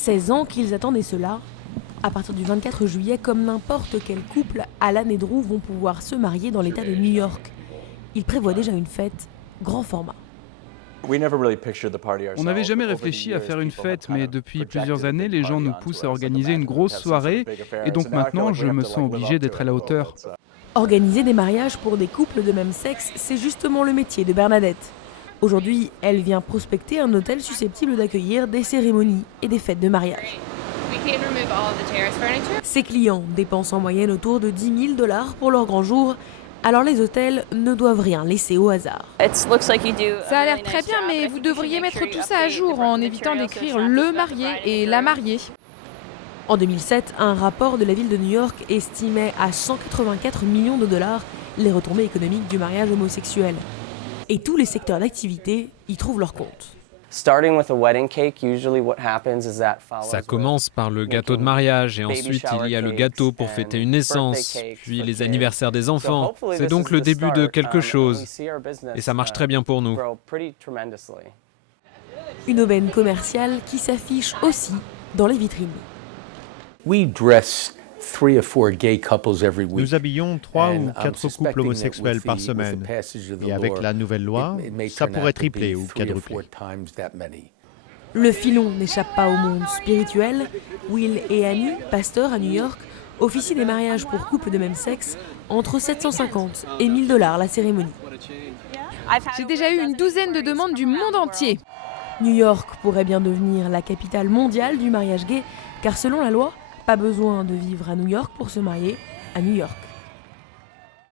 16 ans qu'ils attendaient cela. À partir du 24 juillet, comme n'importe quel couple, Alan et Drew vont pouvoir se marier dans l'État de New York. Ils prévoient déjà une fête grand format. On n'avait jamais réfléchi à faire une fête, mais depuis plusieurs années, les gens nous poussent à organiser une grosse soirée, et donc maintenant, je me sens obligé d'être à la hauteur. Organiser des mariages pour des couples de même sexe, c'est justement le métier de Bernadette. Aujourd'hui, elle vient prospecter un hôtel susceptible d'accueillir des cérémonies et des fêtes de mariage. Ses clients dépensent en moyenne autour de 10 000 $ pour leur grand jour. Alors les hôtels ne doivent rien laisser au hasard. Ça a l'air très bien, mais vous devriez mettre tout ça à jour en évitant d'écrire le marié et la mariée. En 2007, un rapport de la ville de New York estimait à 184 millions de dollars les retombées économiques du mariage homosexuel. Et tous les secteurs d'activité y trouvent leur compte. Ça commence par le gâteau de mariage et ensuite il y a le gâteau pour fêter une naissance, puis les anniversaires des enfants. C'est donc le début de quelque chose et ça marche très bien pour nous. Une aubaine commerciale qui s'affiche aussi dans les vitrines. Nous habillons 3 ou 4 couples homosexuels par semaine. Et avec la nouvelle loi, ça pourrait tripler ou quadrupler. Le filon n'échappe pas au monde spirituel. Will et Annie, pasteurs à New York, officient des mariages pour couples de même sexe entre 750 et 1 000 $ la cérémonie. J'ai déjà eu une douzaine de demandes du monde entier. New York pourrait bien devenir la capitale mondiale du mariage gay, car selon la loi, pas besoin de vivre à New York pour se marier à New York.